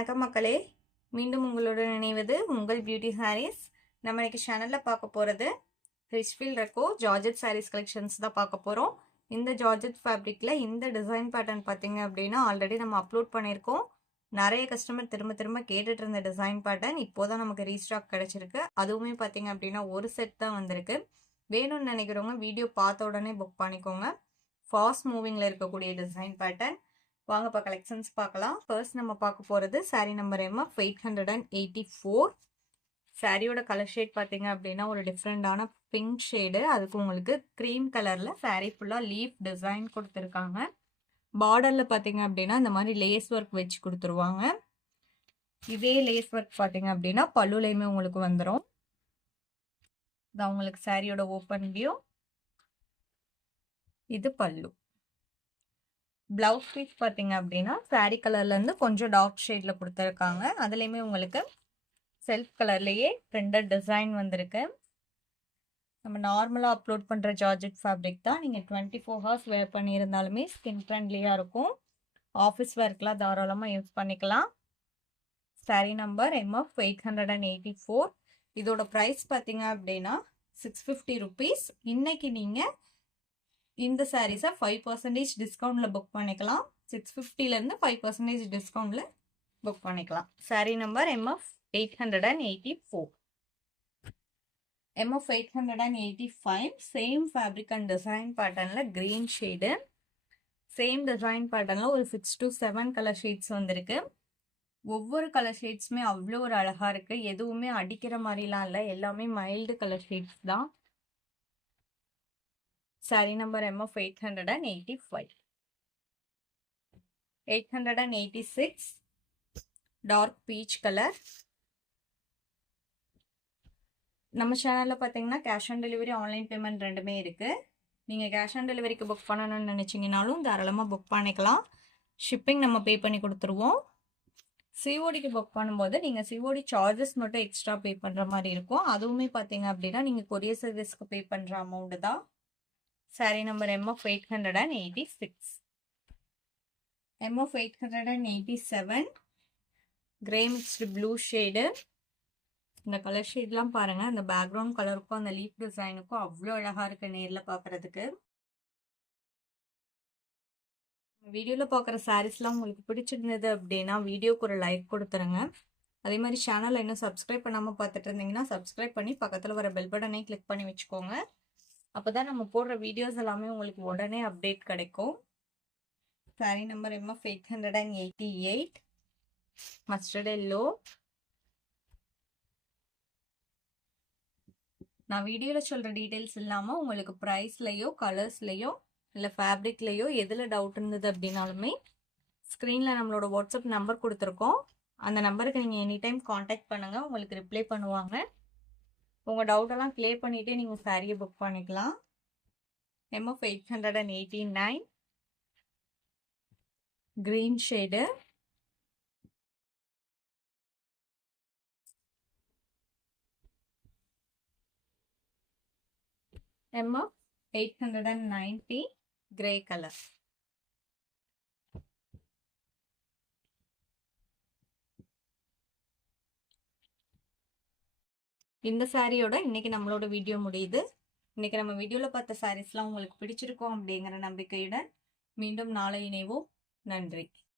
வணக்கம் மக்களே, மீண்டும் உங்களுடன் இணைவது உங்கள் பியூட்டி சாரீஸ். நம்ம இன்னைக்கு சேனல்ல பார்க்க போறது ரிச்ஃபீல் ரெக்கோ ஜார்ஜெட் சாரீஸ் கலெக்ஷன்ஸ் தான் பார்க்க போறோம். இந்த ஜார்ஜெட் ஃபேப்ரிக்ல இந்த டிசைன் பேட்டர்ன் பார்த்தீங்க அப்படின்னா ஆல்ரெடி நம்ம அப்லோட் பண்ணியிருக்கோம். நிறைய கஸ்டமர் திரும்ப திரும்ப கேட்டுட்டு இருந்த டிசைன் பேட்டர்ன் இப்போதான் நமக்கு ரீஸ்டாக் கிடைச்சிருக்கு. அதுவுமே பார்த்தீங்க அப்படின்னா ஒரு செட் தான் வந்திருக்கு. வேணும்னு நினைக்கிறவங்க வீடியோ பார்த்த உடனே புக் பண்ணிக்கோங்க. ஃபாஸ்ட் மூவிங்ல இருக்கக்கூடிய டிசைன் பேட்டர்ன். வாங்க இப்போ கலெக்ஷன்ஸ் பார்க்கலாம். ஃபர்ஸ்ட் நம்ம பார்க்க போகிறது சாரீ நம்பர் MF 884. சாரியோட கலர் ஷேட் பார்த்தீங்க அப்படின்னா ஒரு டிஃப்ரெண்டான பிங்க் ஷேடு. அதுக்கு உங்களுக்கு க்ரீம் கலரில் சாரீ ஃபுல்லாக லீஃப் டிசைன் கொடுத்துருக்காங்க. பார்டரில் பார்த்தீங்க அப்படின்னா இந்த மாதிரி லேஸ் ஒர்க் வச்சு கொடுத்துருவாங்க. இதே லேஸ் ஒர்க் பார்த்தீங்க அப்படின்னா பல்லுலையுமே உங்களுக்கு வந்துடும். இது உங்களுக்கு சாரியோட ஓப்பன் வியூ. இது பல்லு. பிளவுஸ் பீஸ் பார்த்தீங்க அப்படின்னா சாரீ கலர்லேருந்து கொஞ்சம் டார்க் ஷேடில் கொடுத்துருக்காங்க. அதுலேயுமே உங்களுக்கு செல்ஃப் கலர்லேயே பிரிண்டட் டிசைன் வந்திருக்கு. நம்ம நார்மலாக அப்லோட் பண்ணுற ஜார்ஜெட் ஃபேப்ரிக் தான். நீங்கள் 24 ஹவர்ஸ் வேர் பண்ணியிருந்தாலுமே ஸ்கின் ஃப்ரெண்ட்லியாக இருக்கும். ஆஃபீஸ் ஒர்க்லாம் தாராளமாக யூஸ் பண்ணிக்கலாம். Sari number MF 884. இதோட ப்ரைஸ் பார்த்தீங்க அப்படின்னா 650 ருபீஸ். இன்னைக்கு நீங்கள் இந்த சாரீஸை 5% டிஸ்கவுண்ட்டில் புக் பண்ணிக்கலாம். 650லேருந்து 5% டிஸ்கவுண்ட்டில் புக் பண்ணிக்கலாம். Sari number MF 884. MF 885. Same fabric and design பேட்டர்னில் க்ரீன் ஷேடு. சேம் டிசைன் பேட்டர்னில் ஒரு 6 to 7 கலர் ஷேட்ஸ் வந்திருக்கு. ஒவ்வொரு கலர் ஷேட்ஸுமே அவ்வளோ ஒரு அழகாக இருக்குது. எதுவுமே அடிக்கிற மாதிரிலாம் இல்லை, எல்லாமே மைல்டு கலர் ஷேட்ஸ் தான். Sari number MF 885. 886. Dark peach colour. நம்ம சேனலில் பார்த்தீங்கன்னா cash on delivery, online payment ரெண்டுமே இருக்குது. நீங்கள் கேஷ் ஆன் டெலிவரிக்கு புக் பண்ணணும்னு நினச்சிங்கனாலும் தாராளமாக புக் பண்ணிக்கலாம். ஷிப்பிங் நம்ம பே பண்ணி கொடுத்துருவோம். சிஓடிக்கு புக் பண்ணும்போது நீங்கள் சிஓடி சார்ஜஸ் மட்டும் எக்ஸ்ட்ரா பே பண்ணுற மாதிரி இருக்கும். அதுவுமே பார்த்தீங்க அப்படின்னா நீங்கள் கொரியர் சர்வீஸ்க்கு பே பண்ணுற அமௌண்ட்டு தான். Sari number MF 886. MF 887. Grey mixed blue shade. இந்த கலர் ஷேட்லாம் பாருங்க, அந்த பேக்ரவுண்ட் கலருக்கும் அந்த லீஃப் டிசைனுக்கும் அவ்வளோ அழகா இருக்கு நேரில் பார்க்கறதுக்கு. வீடியோவில் பார்க்குற சாரீஸ்லாம் உங்களுக்கு பிடிச்சிருந்தது அப்படின்னா வீடியோக்கு ஒரு லைக் கொடுத்துருங்க. அதே மாதிரி சேனலை இன்னும் சப்ஸ்கிரைப் பண்ணாமல் பார்த்துட்டு இருந்தீங்கன்னா சப்ஸ்கிரைப் பண்ணி பக்கத்தில் வர பெல் பட்டனை கிளிக் பண்ணி வச்சுக்கோங்க. அப்போ தான் நம்ம போடுற வீடியோஸ் எல்லாமே உங்களுக்கு உடனே அப்டேட் கிடைக்கும். Sari number MF 888. Mustard yellow. நான் வீடியோவில் சொல்கிற டீட்டெயில்ஸ் இல்லாமல் உங்களுக்கு ப்ரைஸ்லையோ கலர்ஸ்லையோ இல்லை ஃபேப்ரிக்லையோ எதில் டவுட் இருந்தது அப்படின்னாலுமே ஸ்க்ரீனில் நம்மளோட வாட்ஸ்அப் நம்பர் கொடுத்துருக்கோம். அந்த நம்பருக்கு நீங்கள் எனி டைம் காண்டாக்ட் பண்ணுங்கள், உங்களுக்கு ரிப்ளை பண்ணுவாங்க. உங்கள் டவுட்டெல்லாம் கிளியர் பண்ணிவிட்டு நீங்கள் சாரியை புக் பண்ணிக்கலாம். MF 889. Green shade. MF 890. Grey colour. இந்த சாரியோட இன்னைக்கு நம்மளோட வீடியோ முடியுது. இன்னைக்கு நம்ம வீடியோவில் பார்த்த சாரீஸ்லாம் உங்களுக்கு பிடிச்சிருக்கோம் அப்படிங்கிற நம்பிக்கையுடன் மீண்டும் நாளை இணைவோம். நன்றி.